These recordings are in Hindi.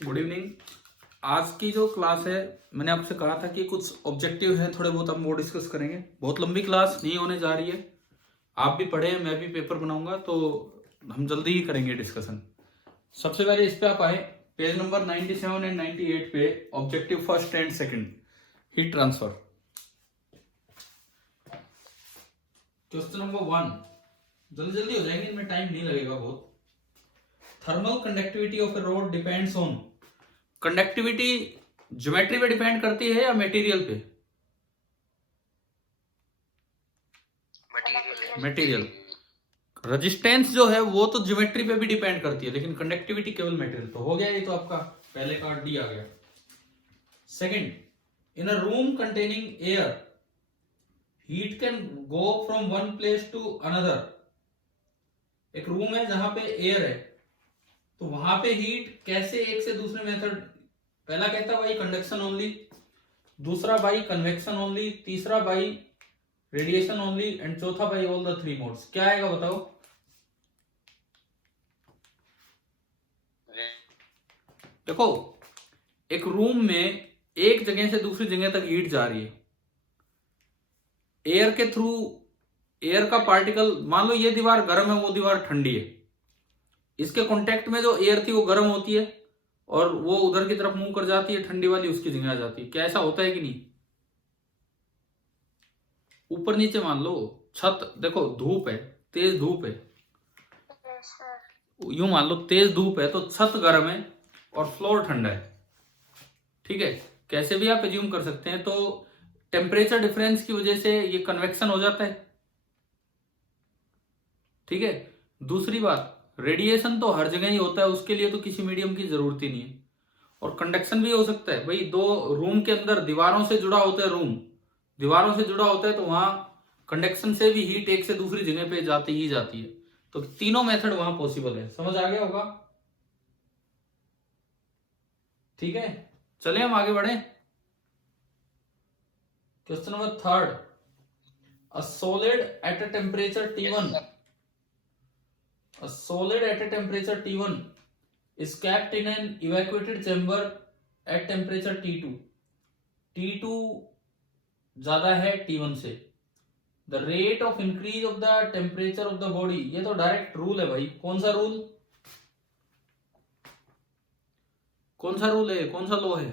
Good evening. आज की जो क्लास है, मैंने आपसे कहा था कि कुछ ऑब्जेक्टिव है, थोड़े बहुत हम वो डिस्कस करेंगे। बहुत लंबी क्लास नहीं होने जा रही है। आप भी पढ़े, मैं भी पेपर बनाऊंगा, तो हम जल्दी ही करेंगे डिस्कशन। सबसे पहले इस पे आप आए, पेज नंबर 97 एंड 98 पे, objective first and second, heat transfer. Question number 1, जल्दी जल्दी हो जाएंगे, इनमें टाइम नहीं लगेगा बहुत। Thermal conductivity of A rod depends on. Conductivity geometry पे डिपेंड करती है या मटेरियल पे? मटेरियल। रेजिस्टेंस जो है वो तो ज्योमेट्री पे भी डिपेंड करती है, लेकिन कंडक्टिविटी केवल मटेरियल। तो हो गया ये, तो आपका पहले का डी आ गया। Second, in a room containing air, heat can go from one place to another. एक रूम है जहां पे एयर है, तो वहां पे हीट कैसे एक से दूसरे मेथड। पहला कहता भाई कंडक्शन ओनली, दूसरा भाई कन्वेक्शन ओनली, तीसरा भाई रेडिएशन ओनली, एंड चौथा भाई ऑल द थ्री मोड्स। क्या आएगा बताओ? देखो, एक रूम में एक जगह से दूसरी जगह तक हीट जा रही है एयर के थ्रू। एयर का पार्टिकल, मान लो ये दीवार गर्म है, वो दीवार ठंडी है, इसके कांटेक्ट में जो एयर थी वो गर्म होती है और वो उधर की तरफ मूव कर जाती है, ठंडी वाली उसकी जगह आ जाती है। क्या ऐसा होता है कि नहीं? ऊपर नीचे मान लो, छत देखो, धूप है, तेज धूप है, यूं मान लो तेज धूप है, तो छत गर्म है और फ्लोर ठंडा है। ठीक है, कैसे भी आप एज्यूम कर सकते हैं। तो टेम्परेचर डिफरेंस की वजह से ये कन्वेक्शन हो जाता है। ठीक है, दूसरी बात, रेडिएशन तो हर जगह ही होता है, उसके लिए तो किसी मीडियम की जरूरत ही नहीं है। और कंडक्शन भी हो सकता है भाई, दो रूम के अंदर दीवारों से जुड़ा होता है, रूम दीवारों से जुड़ा होता है, तो वहां कंडक्शन से भी हीट एक से दूसरी जगह पे जाती ही जाती है। तो तीनों मेथड वहां पॉसिबल है। समझ आ गया होगा? ठीक है, चले हम आगे बढ़े। Question number 3, a solid at a temperature T1, a solid at a temperature T1 is kept in an evacuated chamber at temperature T2. T2 ज्यादा है T1 से। The rate of increase of the temperature of the body, ये तो डायरेक्ट रूल है भाई। कौन सा रूल, कौन सा रूल है, कौन सा लॉ है,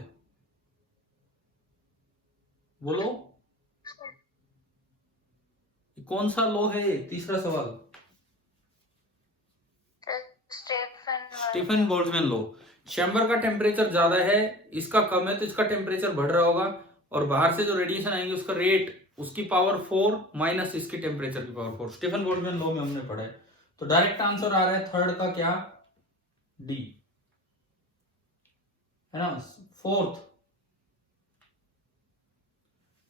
बोलो कौन सा लॉ है? तीसरा सवाल, स्टीफन बोल्ट्जमैन लॉ। चैम्बर का टेम्परेचर ज्यादा है, इसका कम है, तो इसका टेम्परेचर बढ़ रहा होगा, और बाहर से जो रेडिएशन आएंगे उसका रेट, उसकी पावर 4 माइनस इसकी टेम्परेचर की पावर 4। स्टीफन बोल्ट्जमैन लॉ में हमने पढ़ा है। तो डायरेक्ट आंसर आ रहा है थर्ड का, क्या? डी है ना। फोर्थ,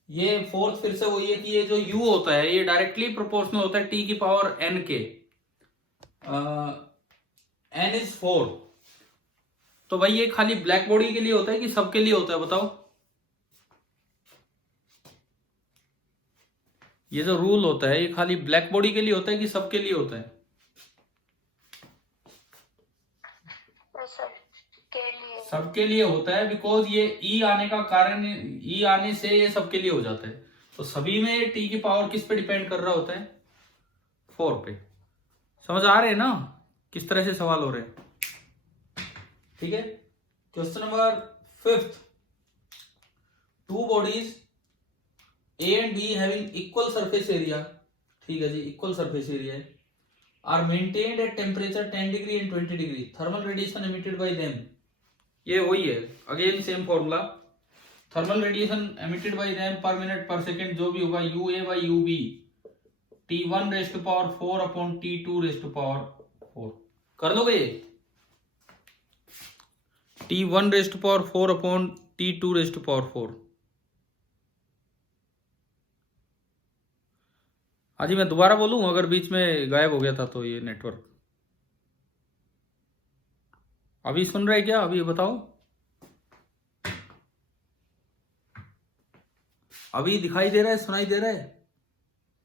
ये फोर्थ फिर से वही है कि ये जो u होता है ये डायरेक्टली प्रोपोर्शनल होता है t की पावर n के। n is 4। तो भाई ये खाली ब्लैक बॉडी के लिए होता है कि सबके लिए होता है, बताओ? ये जो रूल होता है ये खाली ब्लैक बॉडी के लिए होता है कि सबके लिए होता है? सबके लिए होता है, बिकॉज ये ई आने का कारण, ई आने से ये सबके लिए हो जाता है। तो सभी में टी की पावर किस पे डिपेंड कर रहा होता है? 4 पे। समझ आ रहे हैं ना किस तरह से सवाल हो रहे हैं? ठीक है, question number 5, two bodies A and B having equal surface area, ठीक है जी, इक्वल सरफेस एरिया है, are maintained at temperature 10 degree and 20 degree, thermal radiation emitted by them. ये वही है, again same formula. Thermal radiation emitted by them per minute per second जो भी होगा, U A by U B, T1 raise to power 4 upon T2 raise to power 4। कर लोगे? T1 raise to power 4 upon T2 raise to power 4। हाँ जी, मैं दोबारा बोलूं अगर बीच में गायब हो गया था तो? ये नेटवर्क अभी सुन रहे क्या? अभी बताओ, अभी दिखाई दे रहा है, सुनाई दे रहा है?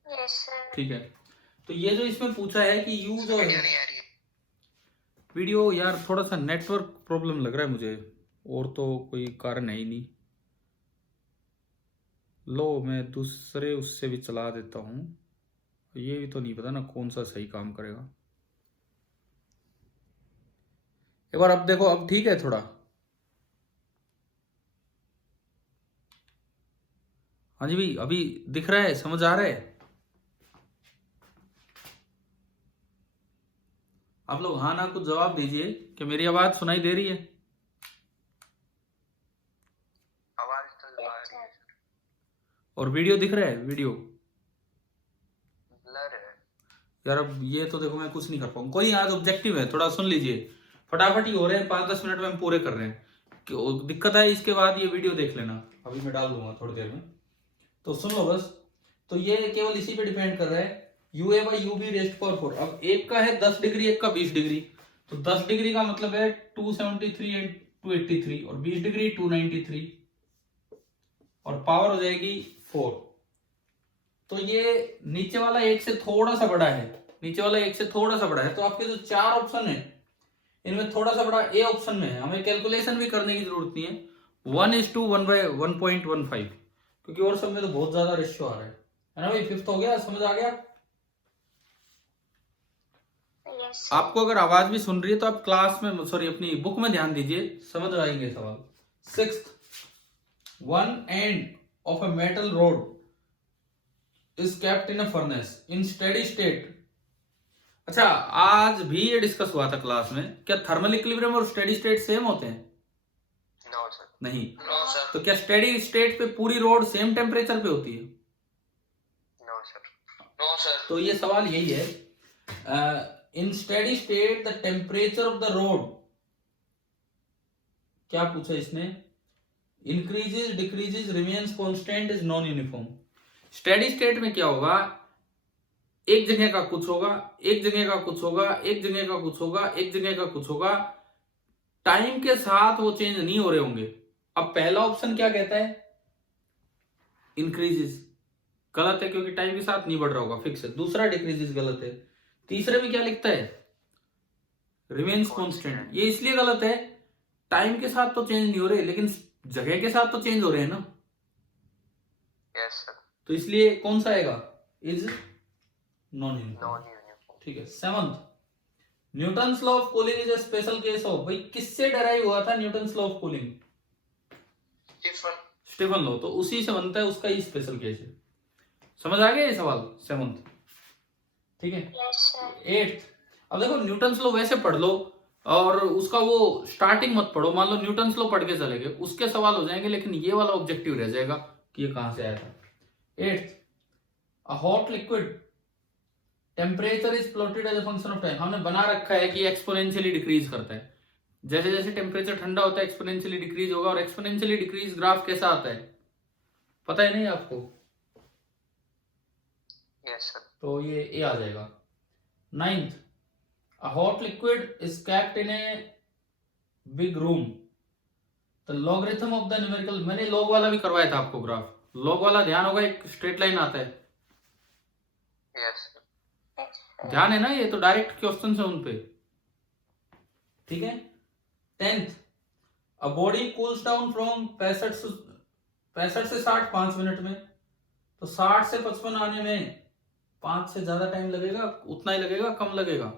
Yes sir. ठीक है, तो ये जो इसमें पूछा है कि U जो है, वीडियो यार थोड़ा सा नेटवर्क प्रॉब्लम लग रहा है मुझे, और तो कोई कारण है ही नहीं। लो मैं दूसरे उससे भी चला देता हूँ, ये भी तो नहीं पता ना कौन सा सही काम करेगा। एक बार अब देखो, अब ठीक है थोड़ा। हाँ जी भाई, अभी दिख रहा है, समझ आ रहा है? आप लोग हाँ ना कुछ जवाब दीजिए कि मेरी आवाज सुनाई दे रही है। आवाज तो आ रही है और वीडियो दिख रहा है? वीडियो ब्लर है यार अब ये तो देखो मैं कुछ नहीं कर पाऊंगा। कोई आज ऑब्जेक्टिव है, थोड़ा सुन लीजिए, फटाफट ही हो रहे हैं, 5-10 मिनट में हम पूरे कर रहे हैं। दिक्कत है इसके बाद ये वीडियो देख लेना, अभी मैं डाल दूंगा थोड़ी देर में, तो सुन लो बस। तो ये केवल इसी पे डिपेंड कर रहा है, U A by U B raised power 4। अब एक का है 10 डिग्री, एक का 20 डिग्री, तो 10 डिग्री का मतलब है 273 एंड 283, और 20 डिग्री 293, और पावर हो जाएगी 4। तो ये नीचे वाला एक से थोड़ा सा बड़ा है, नीचे वाला एक से थोड़ा सा बड़ा है, तो आपके जो 4 ऑप्शन है इनमें थोड़ा सा बड़ा ए ऑप्शन में है। हमें कैलकुलेशन भी करने की जरूरत नहीं है, 1:1/1.15, क्योंकि और सब में तो बहुत ज्यादा रेशियो आ रहा है ना भाई। फिफ्थ हो गया, समझ आ गया? yes, आपको अगर आवाज भी सुन रही है तो आप क्लास में, सॉरी अपनी बुक में ध्यान दीजिए, समझ आएंगे सवाल। Sixth, one end of a metal rod is kept in a furnace in steady state. अच्छा, आज भी ये डिस्कस हुआ था क्लास में, क्या थर्मल इक्विलिब्रियम और स्टेडी स्टेट सेम होते हैं? नो सर नहीं। नो सर तो क्या स्टेडी स्टेट पे पूरी रोड सेम टेम्परेचर पे होती है? नो सर नो सर तो ये सवाल यही है, in steady state the temperature of the rod, क्या पूछा इसने, increases decreases remains constant is non uniform. Steady state में क्या होगा, एक जगह का कुछ होगा, एक जगह का कुछ होगा, एक जगह का कुछ होगा, एक जगह का कुछ होगा, टाइम के साथ वो चेंज नहीं हो रहे होंगे। अब पहला ऑप्शन क्या कहता है, इंक्रीजेस, गलत है क्योंकि टाइम के साथ नहीं बढ़ रहा होगा, फिक्स है। दूसरा डिक्रीजेस, गलत है। तीसरे में क्या लिखता है, रिमेन्स कांस्टेंट, ये इसलिए गलत है, टाइम के साथ तो चेंज नहीं हो रहे लेकिन जगह के साथ तो चेंज हो रहे हैं ना। यस सर तो इसलिए कौन सा आएगा, is non uniform. Non uniform ठीक है। Seventh, Newton's law of cooling is a special case of, भाई किससे डराइव हुआ था Newton's law of cooling? Stephen law, तो उसी से बनता है, उसका ही स्पेशल केस है। समझ आ गया ये सवाल? सेवंथ, ठीक है। एट्थ, अब देखो न्यूटन्स लॉ वैसे पढ़ लो और उसका वो स्टार्टिंग मत पढ़ो। मान लो न्यूटन्स लॉ पढ़ के चले गए, उसके सवाल हो जाएंगे, लेकिन ये वाला ऑब्जेक्टिव रह जाएगा कि ये कहां से आया था। Eighth, a hot liquid temperature is plotted as a function of time, हमने बना रखा है कि एक्सपोनेंशियली डिक्रीज करता है, जैसे जैसे टेम्परेचर ठंडा होता है एक्सपोनेंशियली डिक्रीज होगा। और एक्सपोनेंशियली डिक्रीज ग्राफ कैसा आता है, पता है नहीं आपको? यस सर तो ये ए आ जाएगा। Ninth, a hot liquid is kept in a big room, the logarithm of the numerical, मैंने लॉग वाला भी करवाया था आपको ग्राफ, लॉग वाला ध्यान होगा, एक स्ट्रेट लाइन आता है, यस ध्यान है ना, ये तो डायरेक्ट क्वेश्चन है उनपे, ठीक है। 10th, a body cools down from 65 से 60 5 मिनट में, तो 60 से 55 आने में 5 से ज्यादा टाइम लगेगा, उतना ही लगेगा, कम लगेगा?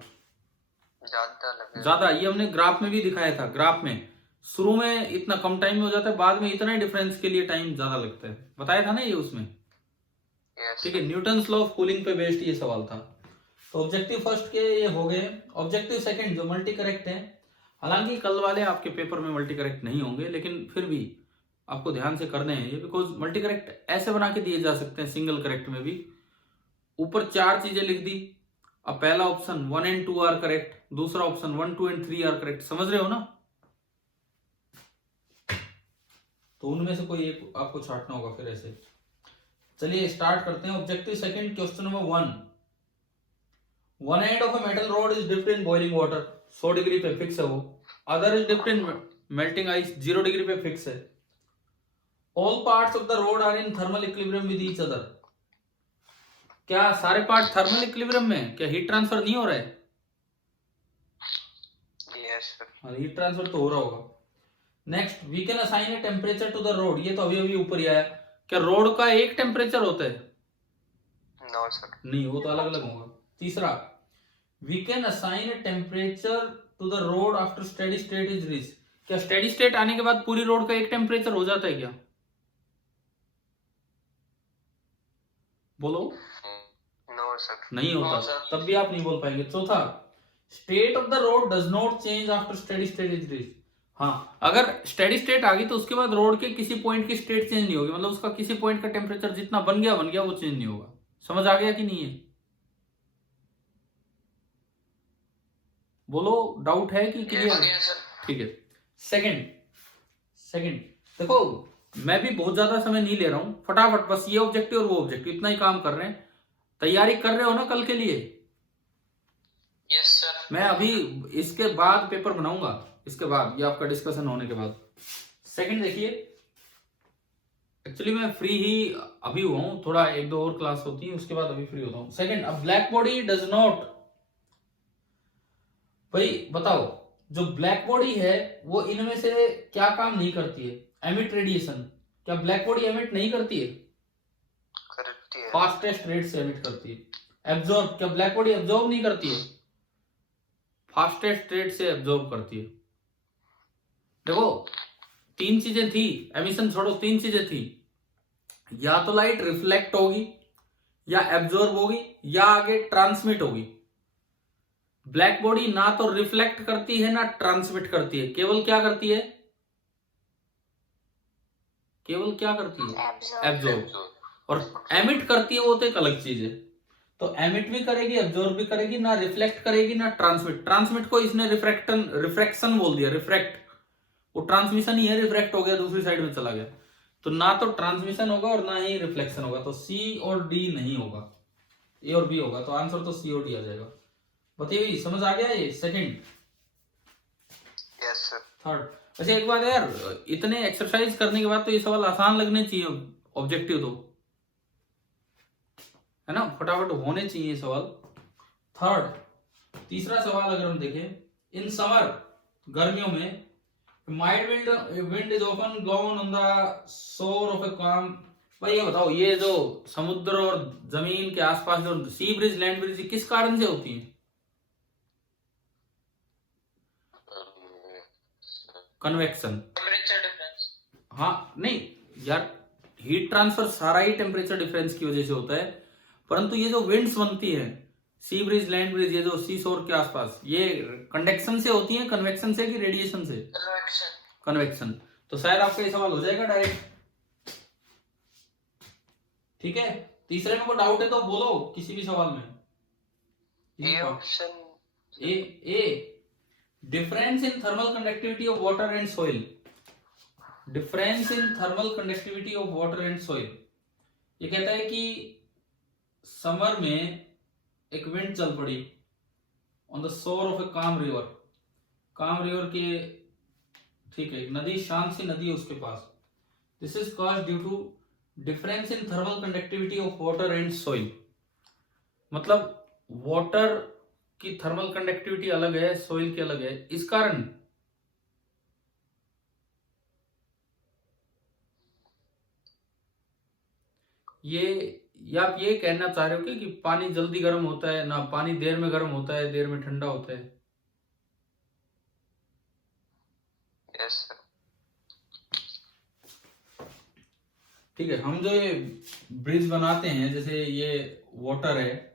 ज्यादा लगेगा। ज्यादा। ये हमने ग्राफ में भी दिखाया था, ग्राफ में शुरू में इतना कम टाइम में हो जाता है, बाद में इतना ही डिफरेंस के लिए टाइम ज्यादा लगता है, बताया था ना ये उसमें, ठीक है। न्यूटन्स लॉ ऑफ कूलिंग पे बेस्ड ये सवाल था। तो ऑब्जेक्टिव फर्स्ट के ये हो गए। ऑब्जेक्टिव सेकंड जो मल्टी करेक्ट है, हालांकि कल वाले आपके पेपर में मल्टी करेक्ट नहीं होंगे, लेकिन फिर भी आपको ध्यान से करने हैं ये, बिकॉज मल्टी करेक्ट ऐसे बना के दिए जा सकते हैं, सिंगल करेक्ट में भी। ऊपर 4 चीजें लिख दी, अब पहला ऑप्शन 1 and 2 आर करेक्ट, दूसरा ऑप्शन 1, 2 and 3 आर करेक्ट, समझ रहे हो ना? तो उनमें से कोई एक आपको छांटना होगा फिर ऐसे। चलिए स्टार्ट करते हैं। Objective second, question number 1, one end of a metal rod is dipped in boiling water, 100 degree पे फिक्स है वो। Other is dipped in melting ice, 0 degree पे फिक्स है। All parts of the rod are in thermal equilibrium with each other, क्या सारे पार्ट थर्मल इक्विलिब्रियम में, क्या हीट ट्रांसफर नहीं हो रहा है? Yes, sir. हाँ, हीट ट्रांसफर तो हो रहा होगा। Next, we can assign a temperature to the rod, ये तो अभी अभी ऊपर ही आया। क्या रोड का एक टेम्परेचर होता है? No, sir. नहीं, वो तो अलग अलग होगा। तीसरा, we can assign a temperature to the rod after steady state is reach, क्या स्टेडी स्टेट आने के बाद पूरी रोड का एक टेम्परेचर हो जाता है क्या? बोलो। No, sir. नहीं होता। No, sir. तब भी आप नहीं बोल पाएंगे। चौथा, state of the road does not change after steady state is reach, हाँ, अगर स्टेडी स्टेट आ गई तो उसके बाद रोड के किसी पॉइंट की स्टेट चेंज नहीं होगी, मतलब उसका किसी पॉइंट का टेम्परेचर जितना बन गया वो चेंज नहीं होगा। समझ आ गया कि नहीं है? बोलो, डाउट है कि क्लियर? Yes, sir. ठीक है। सेकंड देखो, मैं भी बहुत ज्यादा समय नहीं ले रहा हूं, फटाफट बस ये ऑब्जेक्टिव और वो ऑब्जेक्टिव इतना ही काम कर रहे हैं। तैयारी कर रहे हो ना कल के लिए? Yes, sir. मैं अभी इसके बाद पेपर बनाऊंगा, इसके बाद ये आपका डिस्कशन होने के बाद। सेकंड देखिए, एक्चुअली मैं फ्री ही अभी हुआ हूं, थोड़ा एक दो और क्लास होती है उसके बाद अभी फ्री होता हूं। सेकंड, अब ब्लैक बॉडी डज नॉट, भाई बताओ, जो ब्लैक बॉडी है वो इनमें से क्या काम नहीं करती है? एमिट रेडिएशन, क्या ब्लैक बॉडी एमिट नहीं करती है? करती है। फास्टेस्ट रेट से एमिट करती है। एब्जॉर्ब, क्या ब्लैक बॉडी एब्जॉर्ब नहीं करती है? फास्टेस्ट रेट से एब्जॉर्ब करती है। देखो, तीन चीजें थी, एमिशन छोड़ो, तीन चीजें थी, या तो लाइट रिफ्लेक्ट होगी, या एब्जॉर्ब होगी, या आगे ट्रांसमिट होगी। ब्लैक बॉडी ना तो रिफ्लेक्ट करती है ना ट्रांसमिट करती है, केवल क्या करती है? केवल क्या करती है? एब्जॉर्ब। और एमिट करती है वो तो एक अलग चीज है। तो एमिट भी करेगी, एब्जॉर्ब भी करेगी, ना रिफ्लेक्ट करेगी ना ट्रांसमिट। ट्रांसमिट को इसने रिफ्रैक्शन बोल दिया, रिफ्रैक्ट, वो ट्रांसमिशन ही है, रिफ्रैक्ट हो गया दूसरी साइड में चला गया। तो ना तो ट्रांसमिशन होगा और ना ही रिफ्लेक्शन होगा, तो सी और डी नहीं होगा, ए और बी होगा। तो आंसर तो सी और डी आ जाएगा। बताइए, समझ आ गया ये? सेकंड। Yes, sir. थर्ड, अच्छा एक बात यार, इतने एक्सरसाइज करने के बाद तो ये सवाल आसान लगने चाहिए, ऑब्जेक्टिव तो है ना, फटाफट होने चाहिए सवाल। थर्ड, तीसरा सवाल अगर हम देखें, इन समर, गर्मियों में, mild wind is often blown on the shore of a काम, भाई ये बताओ, ये जो समुद्र और जमीन के आसपास जो सी ब्रिज, लैंड ब्रिज, किस कारण से होती है? कन्वेक्शन। Temperature difference. हाँ नहीं यार, हीट ट्रांसफर सारा ही टेम्परेचर डिफरेंस की वजह से होता है, परंतु ये जो विंड्स बनती है, सी ब्रिज, लैंड ब्रिज, ये जो सी शोर के आसपास, ये कंडक्शन से होती है, कन्वेक्शन से कि रेडिएशन से? Convection. कन्वेक्शन। तो शायद आपका ये सवाल हो जाएगा डायरेक्ट। ठीक है, तीसरे में कोई डाउट है तो बोलो किसी भी सवाल में। A option. A, difference in thermal conductivity of water and soil, difference in thermal conductivity of water and soil, ये कहता है कि समर में एक विंड चल पड़ी on the shore of a काम रिवर, काम रिवर के, ठीक है, एक नदी, शांत सी नदी है उसके पास। This is caused due to difference in thermal conductivity of water and soil, मतलब वाटर की थर्मल कंडक्टिविटी अलग है, सॉइल की अलग है, इस कारण ये, या आप ये कहना चाह रहे हो कि पानी जल्दी गर्म होता है ना, पानी देर में गर्म होता है, देर में ठंडा होता है? Yes, sir. ठीक है, हम जो ये ब्रिज बनाते हैं, जैसे ये वाटर है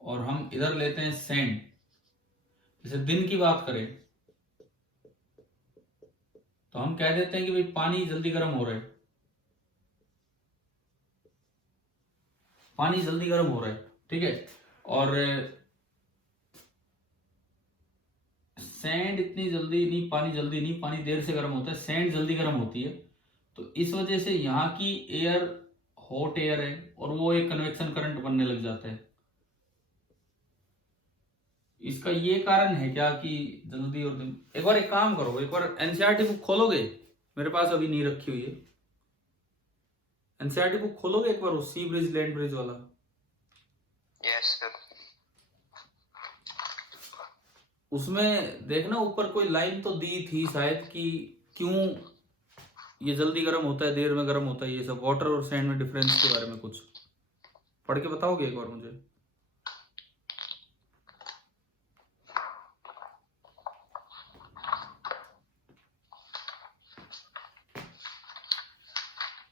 और हम इधर लेते हैं सैंड, जैसे दिन की बात करें तो हम कह देते हैं कि भाई पानी जल्दी गर्म हो रहा है, पानी जल्दी गर्म हो रहा है, ठीक है। और सैंड इतनी जल्दी नहीं, पानी जल्दी नहीं, पानी देर से गर्म होता है, सैंड जल्दी गर्म होती है। तो इस वजह से यहाँ की एयर हॉट एयर है और वो एक कन्वेक्शन करंट बनने लग जाता है। इसका ये कारण है क्या कि जल्दी और दिन। एक बार एक काम करो, एक बार एनसीईआरटी बुक खोलोगे, मेरे पास अभी नहीं रखी हुई है, एनसीईआरटी बुक खोलोगे एक बार, वो सी ब्रिज, लैंड ब्रिज वाला? Yes, sir. उसमें देखना ऊपर कोई लाइन तो दी थी शायद कि क्यों ये जल्दी गर्म होता है, देर में गर्म होता है, ये सब वाटर और सैंड में डिफरेंस के बारे में कुछ पढ़ के बताओगे एक बार मुझे?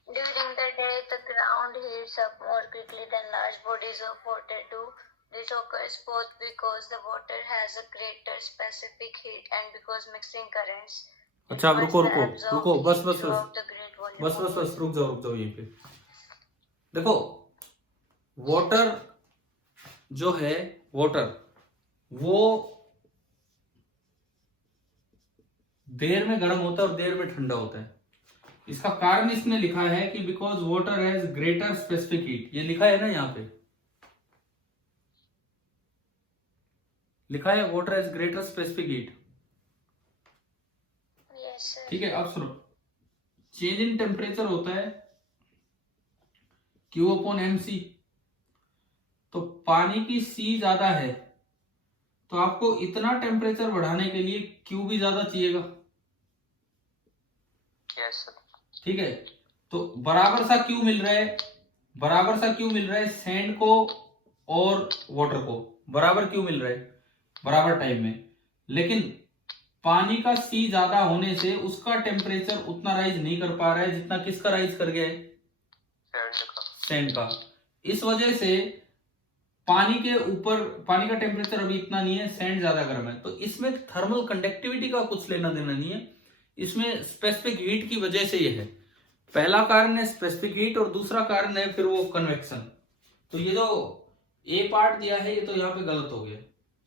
During the day, the ground heats up more quickly than large bodies of water do. This occurs both because the water has a greater specific heat and because mixing currents अच्छा, अब रुको रुको रुको, बस बस throughout बस the great volume. बस बस बस रुक जाओ यहीं पे। देखो वाटर जो है, वाटर वो देर में गर्म होता है और देर में ठंडा होता है। इसका कारण इसमें लिखा है कि because water has greater specific heat, ये लिखा है ना यहाँ पे, लिखा है water has greater specific heat. Yes, sir. ठीक है, अब सुनो, चेंज इन टेम्परेचर होता है Q अपॉन MC। तो पानी की C ज्यादा है तो आपको इतना टेम्परेचर बढ़ाने के लिए Q भी ज्यादा चाहिएगा। Yes sir. ठीक है, तो बराबर सा क्यों मिल रहा है, बराबर सा क्यों मिल रहा है सैंड को और वाटर को, बराबर क्यों मिल रहा है बराबर टाइम में, लेकिन पानी का सी ज्यादा होने से उसका टेम्परेचर उतना राइज नहीं कर पा रहा है जितना किसका राइज कर गया है, सैंड का। इस वजह से पानी के ऊपर पानी का टेम्परेचर अभी इतना नहीं है, सैंड ज्यादा गर्म है। तो इसमें थर्मल कंडक्टिविटी का कुछ लेना देना नहीं है, इसमें स्पेसिफिक हीट की वजह से ये है। पहला कारण है स्पेसिफिक हीट और दूसरा कारण है फिर वो कन्वेक्शन। तो ये जो ए पार्ट दिया है ये तो यहाँ पे गलत हो गया,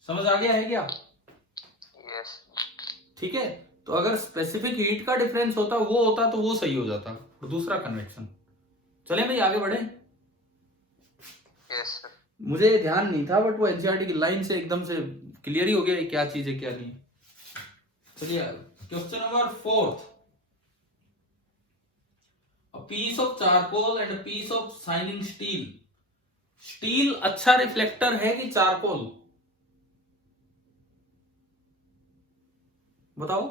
समझ आ गया है क्या? यस। ठीक है, तो अगर स्पेसिफिक हीट का डिफरेंस होता वो होता तो वो सही हो जाता, और दूसरा कन्वेक्शन। चले भाई आगे बढ़े। Yes sir. मुझे ध्यान नहीं था बट वो एनसीईआरटी की लाइन से एकदम से क्लियर ही हो गया क्या चीज है क्या नहीं। चलिए question number 4। A piece of charcoal and a piece of shining steel. Steel अच्छा रिफ्लेक्टर है कि चारकोल? बताओ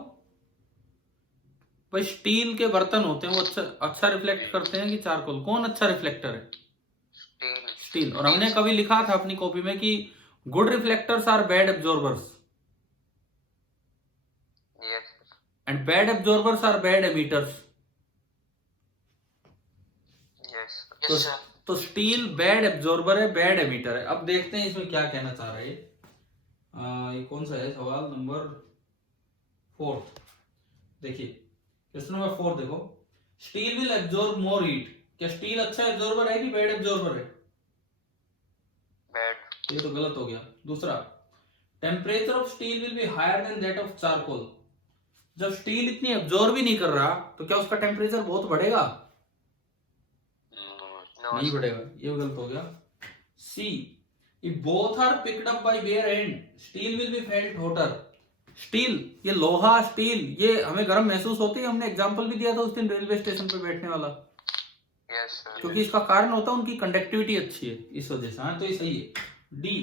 भाई, स्टील के बर्तन होते हैं वो अच्छा रिफ्लेक्ट करते हैं कि चारकोल? कौन अच्छा रिफ्लेक्टर है? स्टील। और हमने कभी लिखा था अपनी कॉपी में कि good reflectors are bad absorbers and bad absorbers are bad emitters. तो स्टील बैड एब्जॉर्बर है, बैड एमिटर है। अब देखते हैं इसमें क्या कहना चाह रहे हैं। ये कौन सा है सवाल नंबर 4। देखिए क्वेश्चन नंबर 4 देखो, steel will absorb more heat. क्या स्टील अच्छा एब्जॉर्बर है कि बैड एब्जॉर्बर है? बैड। ये तो गलत हो गया। दूसरा, temperature of steel will be higher than that of charcoal. जब स्टील इतनी एब्जॉर्ब ही नहीं कर रहा तो क्या उसका टेम्परेचर बहुत बढ़ेगा? नहीं बढ़ेगा, ये गलत हो गया। C, if both are picked up by bare and steel will be felt hotter. Steel, ये लोहा स्टील ये हमें गर्म महसूस होती है। हमने एग्जांपल भी दिया था उस दिन रेलवे स्टेशन पे बैठने वाला। Yes sir. क्योंकि इसका कारण होता है उनकी कंडक्टिविटी अच्छी है, इस वजह से। हाँ तो ये सही है। D,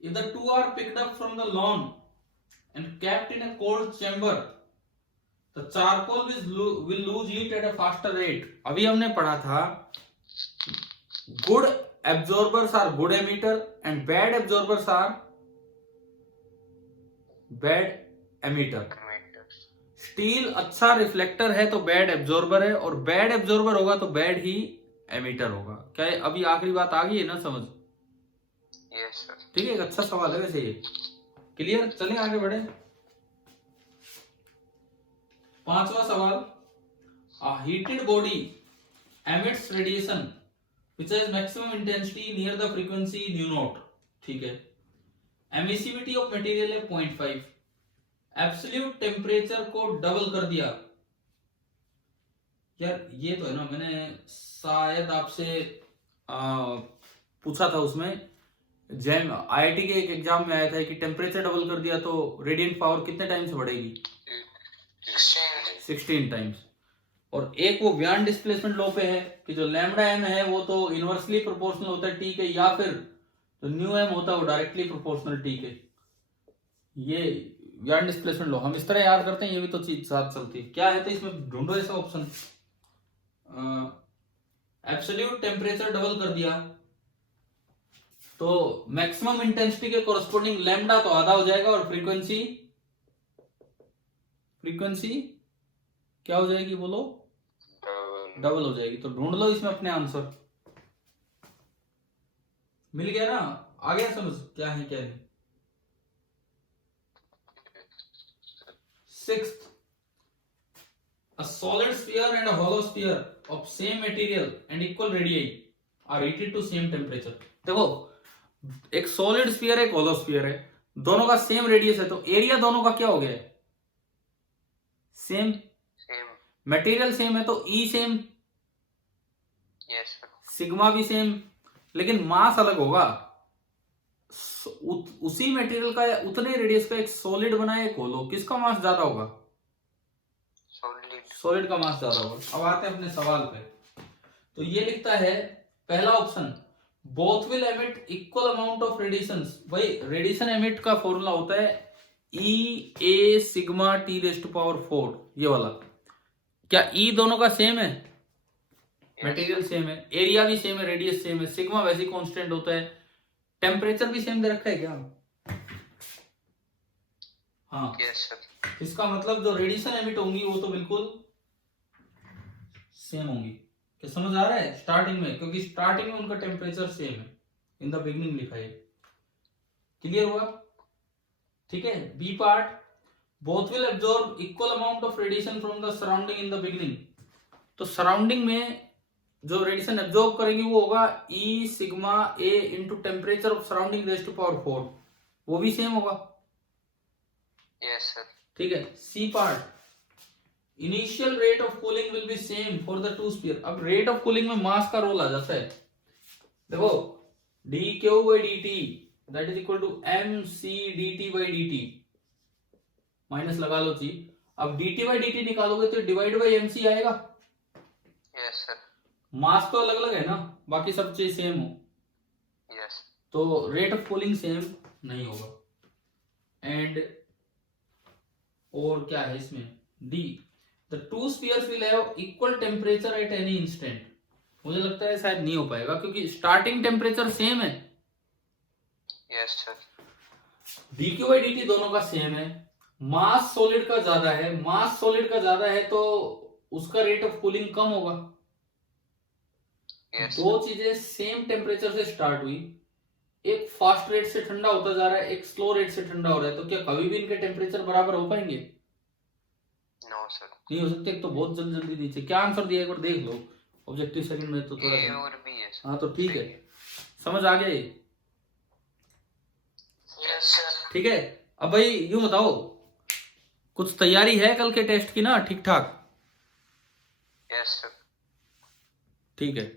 if the two are picked up from the lawn and kept in a cold chamber the charcoal will lose heat at a faster rate. अभी हमने पढ़ा था good absorbers are good emitter and bad absorbers are bad emitter. Steel अच्छा रिफ्लेक्टर है तो बैड एब्जॉर्बर है, और बैड एब्जॉर्बर होगा तो बैड ही एमिटर होगा। क्या अभी आखिरी बात आ गई है ना समझ? Yes sir. ठीक है, एक अच्छा सवाल है वैसे ये। क्लियर? चलें आगे बढ़े। 5वां सवाल, a heated body emits radiation which has maximum intensity near the frequency nu naught। ठीक है, एमिसिविटी ऑफ मटेरियल है 0.5, एब्सोल्यूट टेम्परेचर को डबल कर दिया। यार ये तो है ना, मैंने शायद आपसे पूछा था उसमें जैम आईआईटी के एक एग्जाम में आया था कि टेम्परेचर डबल कर दिया तो रेडिएंट पावर कितने टाइम से बढ़ेगी? 16 टाइम्स। और एक वो ब्यान डिस्प्लेसमेंट लॉ पे है कि जो लैम्डा एम है वो तो इनवर्सली प्रोपोर्शनल होता है टी के, या फिर जो न्यू एम होता है वो डायरेक्टली प्रोपोर्शनल टी के। ये यार्न डिस्प्लेसमेंट लो, हम इस तरह याद करते हैं, ये भी तो चीज साथ चलती है। क्या है तो इसमें ढूंढो ऐसा ऑप्शन। एब्सोल्यूट टेम्परेचर डबल कर दिया तो मैक्सिमम इंटेंसिटी के कोरस्पोंडिंग लैम्डा तो आधा हो जाएगा, और फ्रीक्वेंसी क्या हो जाएगी बोलो? डबल हो जाएगी। तो ढूंढ लो इसमें अपने आंसर। मिल गया ना? आ गया समझ क्या है क्या नहीं? Sixth, a solid sphere and a hollow sphere of same material and equal radii are heated to same temperature. देखो, एक सॉलिड स्फीयर है, एक होलो स्फीयर है, दोनों का सेम रेडियस है, तो एरिया दोनों का क्या हो गया? सेम। मटेरियल सेम है तो ई सेम, यस सर, सिग्मा भी सेम, लेकिन मास अलग होगा। उसी मटेरियल का उतने रेडियस का एक सॉलिड बना है, एक होलो, किसका मास ज्यादा होगा? सॉलिड का मास ज्यादा होगा। अब आते हैं अपने सवाल पे। तो ये लिखता है पहला option, both will emit equal amount of radiations. भाई रेडिएशन एमिट का फॉर्मूला होता है E A sigma T raise to power 4, ये वाला। क्या E दोनों का सेम है? मटेरियल सेम है, एरिया भी सेम है, रेडियस सेम है, सिग्मा वैसे ही कांस्टेंट होता है, टेम्परेचर भी सेम दे रखा है क्या? हाँ, यस सर। इसका मतलब जो रेडिएशन एमिट होंगी वो तो बिल्कुल सेम होंगी। क्या समझ आ रहा है? स्टार्टिंग में, क्योंकि स्टार्टिंग में उनका टेम्परेचर सेम है, इन द बिगनिंग लिखा है। क्लियर हुआ? ठीक है। B part, both will absorb equal amount of radiation from the surrounding in the beginning. तो सराउंडिंग में जो रेडिएशन एब्जॉर्ब करेगी वो होगा E sigma A into temperature of surrounding raise to power 4, वो भी सेम होगा। Yes sir. ठीक है। C part, initial rate of cooling will be same for the two sphere. अब रेट ऑफ कूलिंग में मास का रोल आ जाता है। देखो, dq by dt that is equal to mc dt by dt, minus लगा लो जी। अब dt by dt निकालोगे तो डिवाइड बाई mc आएगा। Yes sir. मास तो अलग अलग है ना, बाकी सब चीज सेम हो, यस। तो रेट ऑफ कूलिंग सेम नहीं होगा। एंड और क्या है इसमें? D, the two spheres will have equal temperature at any instant. मुझे लगता है शायद नहीं हो पाएगा, क्योंकि स्टार्टिंग टेम्परेचर सेम है। Yes sir. dq by dt दोनों का सेम है, मास सॉलिड का ज्यादा है, मास सॉलिड का ज्यादा है तो उसका रेट ऑफ कूलिंग कम होगा। यस। दो चीजें सेम टेम्परेचर से स्टार्ट हुई, एक फास्ट रेट से ठंडा होता जा रहा है, एक स्लो रेट से ठंडा हो रहा है, तो क्या कभी भी इनके टेम्परेचर बराबर हो पाएंगे? No sir. नहीं हो सकते। एक तो बहुत जल्दी जल्दी नीचे। क्या आंसर दिया एक बार देख लो, ऑब्जेक्टिव सेकंड में तो थोड़ा ए और बी है सर। हाँ तो ठीक है, समझ आ गया ये? Yes sir. ठीक है। अब भाई यूं बताओ, कुछ तैयारी है कल के टेस्ट की ना ठीक ठाक? Yes sir. ठीक है।